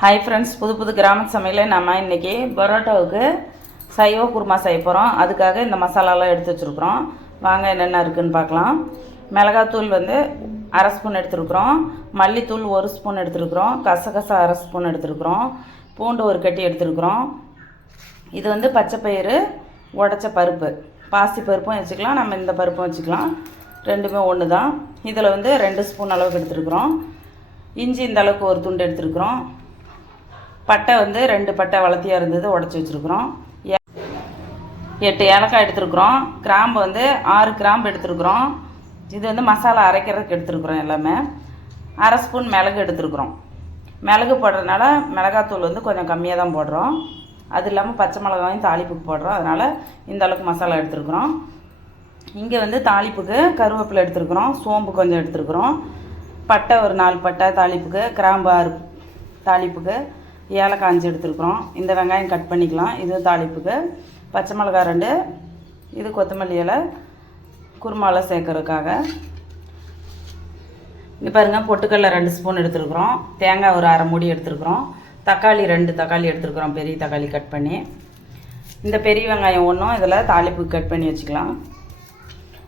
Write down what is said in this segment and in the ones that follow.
Hi friends புது புது கிராம சமையலை நம்ம இன்றைக்கி பரோட்டாவுக்கு சைவ குருமா செய்ய போகிறோம் அதுக்காக இந்த மசாலாலாம் எடுத்து வச்சுருக்குறோம். வாங்க என்னென்ன இருக்குதுன்னு பார்க்கலாம். மிளகாத்தூள் வந்து அரை ஸ்பூன் எடுத்துருக்குறோம். மல்லித்தூள் ஒரு ஸ்பூன் எடுத்துருக்குறோம். கசகசா அரை ஸ்பூன் எடுத்துருக்குறோம். பூண்டு ஒரு கட்டி எடுத்துருக்குறோம். இது வந்து பச்சை பயிறு உடச்ச பருப்பு. பாசி பருப்பும் வச்சுக்கலாம். நம்ம இந்த பருப்பும் வச்சுக்கலாம். ரெண்டுமே ஒன்று தான் இதில் வந்து ரெண்டு ஸ்பூன் அளவுக்கு எடுத்துருக்குறோம். இஞ்சி இந்த அளவுக்கு ஒரு துண்டு எடுத்துருக்குறோம். பட்டை வந்து ரெண்டு பட்டை வளர்த்தியாக இருந்தது உடச்சி வச்சுருக்குறோம். எட்டு ஏலக்காய் எடுத்துருக்குறோம். கிராம்பு வந்து ஆறு கிராம்பு எடுத்துருக்குறோம். இது வந்து மசாலா அரைக்கிறதுக்கு எடுத்துருக்குறோம் எல்லாமே. அரை ஸ்பூன் மிளகு எடுத்துருக்குறோம். மிளகு போடுறதுனால மிளகாத்தூள் வந்து கொஞ்சம் கம்மியாக தான் போடுறோம். அது இல்லாமல் பச்சை மிளகாயும் தாளிப்புக்கு போடுறோம். அதனால் இந்த அளவுக்கு மசாலா எடுத்துருக்குறோம். இங்கே வந்து தாளிப்புக்கு கருவேப்பிலை எடுத்துருக்குறோம். சோம்பு கொஞ்சம் எடுத்துருக்குறோம். பட்டை ஒரு நாலு பட்டை தாளிப்புக்கு கிராம்பு ஆறு தாளிப்புக்கு ஏலக்காய் அஞ்சு எடுத்துருக்குறோம். இந்த வெங்காயம் கட் பண்ணிக்கலாம். இது தாளிப்புக்கு. பச்சை மிளகா ரெண்டு இது கொத்தமல்லி இலை குருமாவில் சேர்க்கறதுக்காக. இங்கே பாருங்கள் பொட்டுக்கடல ரெண்டு ஸ்பூன் எடுத்துருக்குறோம். தேங்காய் ஒரு அரை மூடி எடுத்துருக்குறோம். தக்காளி ரெண்டு தக்காளி எடுத்துருக்குறோம் பெரிய தக்காளி கட் பண்ணி. இந்த பெரிய வெங்காயம் ஒன்றும் இதில் தாளிப்பு கட் பண்ணி வச்சுக்கலாம்.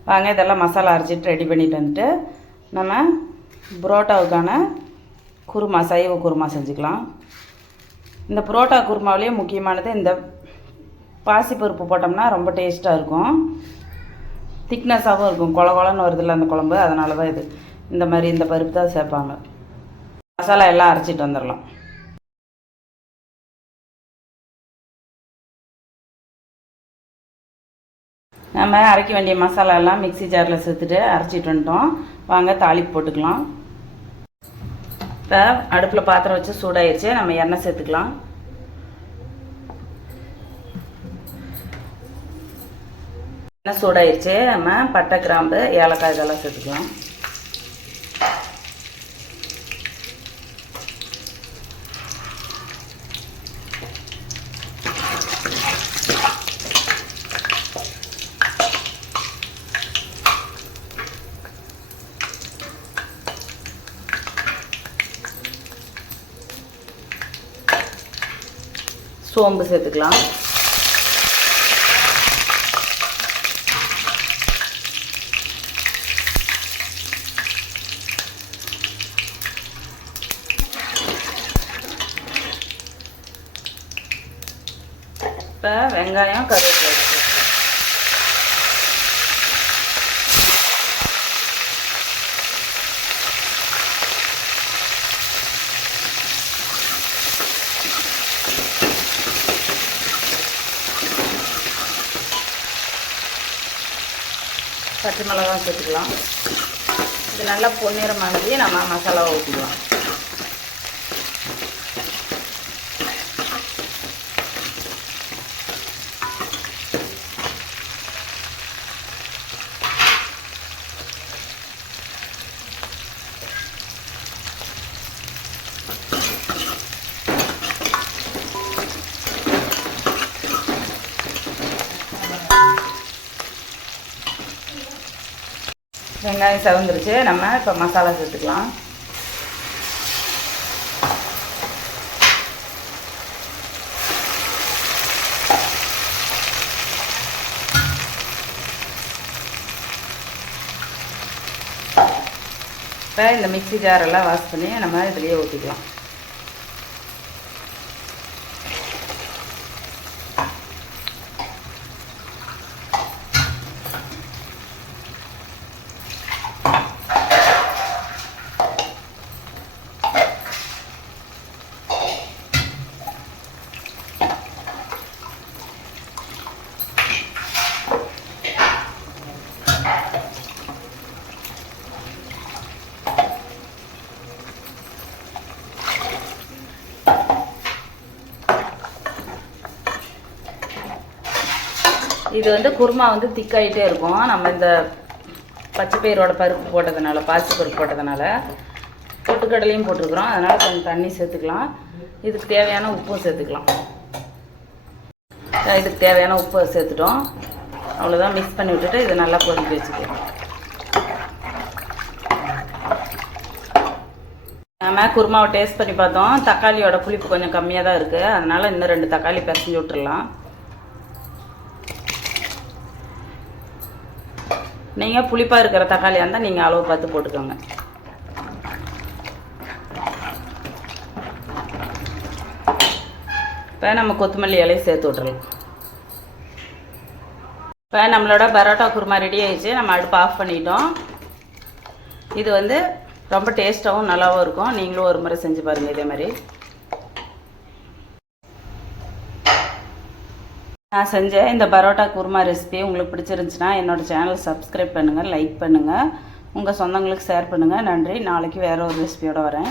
வாங்க இதெல்லாம் மசாலா அரைச்சிட்டு ரெடி பண்ணிட்டு வந்துட்டு நம்ம புரோட்டாவுக்கான குருமா சைவ குருமா செஞ்சுக்கலாம். இந்த புரோட்டா குருமாவிலேயே முக்கியமானது இந்த பாசிப்பருப்பு போட்டோம்னா ரொம்ப டேஸ்ட்டாக இருக்கும். திக்னஸாகவும் இருக்கும். கொல கொலன்னு வருதில்ல அந்த குழம்பு அதனால தான் இது. இந்த மாதிரி இந்த பருப்பு தான் சேர்ப்பாங்க. மசாலா எல்லாம் அரைச்சிட்டு வந்துடலாம் நம்ம அரைக்க வேண்டிய மசாலா எல்லாம் மிக்ஸி ஜாரில் சேர்த்துட்டு அரைச்சிட்டு வந்துட்டோம். வாங்க தாளிப்பு போட்டுக்கலாம். இப்போ அடுப்பில் பாத்திரம் வச்சு சூடாயிருச்சு நம்ம எண்ணெய் சேர்த்துக்கலாம். எண்ணெய் சூடாயிருச்சு நம்ம பட்டை கிராம்பு ஏலக்காய் இதெல்லாம் சேர்த்துக்கலாம். சோம்பு சேர்த்துக்கலாம். இப்போ வெங்காயம் கருவேப்பிலை சேர்த்துக்கலாம். பச்சை மிளகாய் சேர்த்துக்கலாம். இது நல்லா பொன்னிறமானது நம்ம மசாலாவை ஊற்றிக்கலாம் வெங்காயம் செவந்துருச்சு. நம்ம இப்போ மசாலா சேர்த்துக்கலாம். இப்போ இந்த மிக்சி ஜாரெல்லாம் வாஷ் பண்ணி நம்ம இதுலேயே ஊற்றிக்கலாம் இது வந்து குருமா வந்து திக்காயிட்டே இருக்கும். நம்ம இந்த பச்சை பயிரோட பருப்பு போட்டதுனால பாசி பருப்பு போட்டதுனால பொட்டுக்கடலையும் போட்டிருக்கிறோம். அதனால் கொஞ்சம் தண்ணி சேர்த்துக்கலாம். இதுக்கு தேவையான உப்பும் சேர்த்துக்கலாம். இதுக்கு தேவையான உப்பு சேர்த்துட்டோம். அவ்வளோதான் மிக்ஸ் பண்ணி விட்டுட்டு இதை நல்லா கொதிக்க வச்சுக்கலாம். நம்ம குருமாவை டேஸ்ட் பண்ணி பார்த்தோம். தக்காளியோட புளிப்பு கொஞ்சம் கம்மியாக தான் இருக்குது அதனால் இன்னும் ரெண்டு தக்காளி பிசைஞ்சு விட்டுடலாம் நீங்கள் புளிப்பாக இருக்கிற தக்காளியாக இருந்தால் நீங்கள் அளவு பார்த்து போட்டுக்கோங்க. இப்போ நம்ம கொத்தமல்லி இலையை சேர்த்து விட்றலாம் இப்போ நம்மளோட பரோட்டா குருமா ரெடி ஆகிடுச்சு நம்ம அடுப்பு ஆஃப் பண்ணிட்டோம். இது வந்து ரொம்ப டேஸ்ட்டாகவும் நல்லாவும் இருக்கும். நீங்களும் ஒரு முறை செஞ்சு பாருங்கள் இதே மாதிரி. நான் செஞ்ச இந்த பரோட்டா குருமா ரெசிபி உங்களுக்கு பிடிச்சிருந்துச்சுன்னா என்னோடய சேனல் சப்ஸ்கிரைப் பண்ணுங்கள் லைக் பண்ணுங்கள் உங்கள் சொந்தங்களுக்கு ஷேர் பண்ணுங்கள் நன்றி. நாளைக்கு வேறு ஒரு ரெசிபியோடு வரேன்.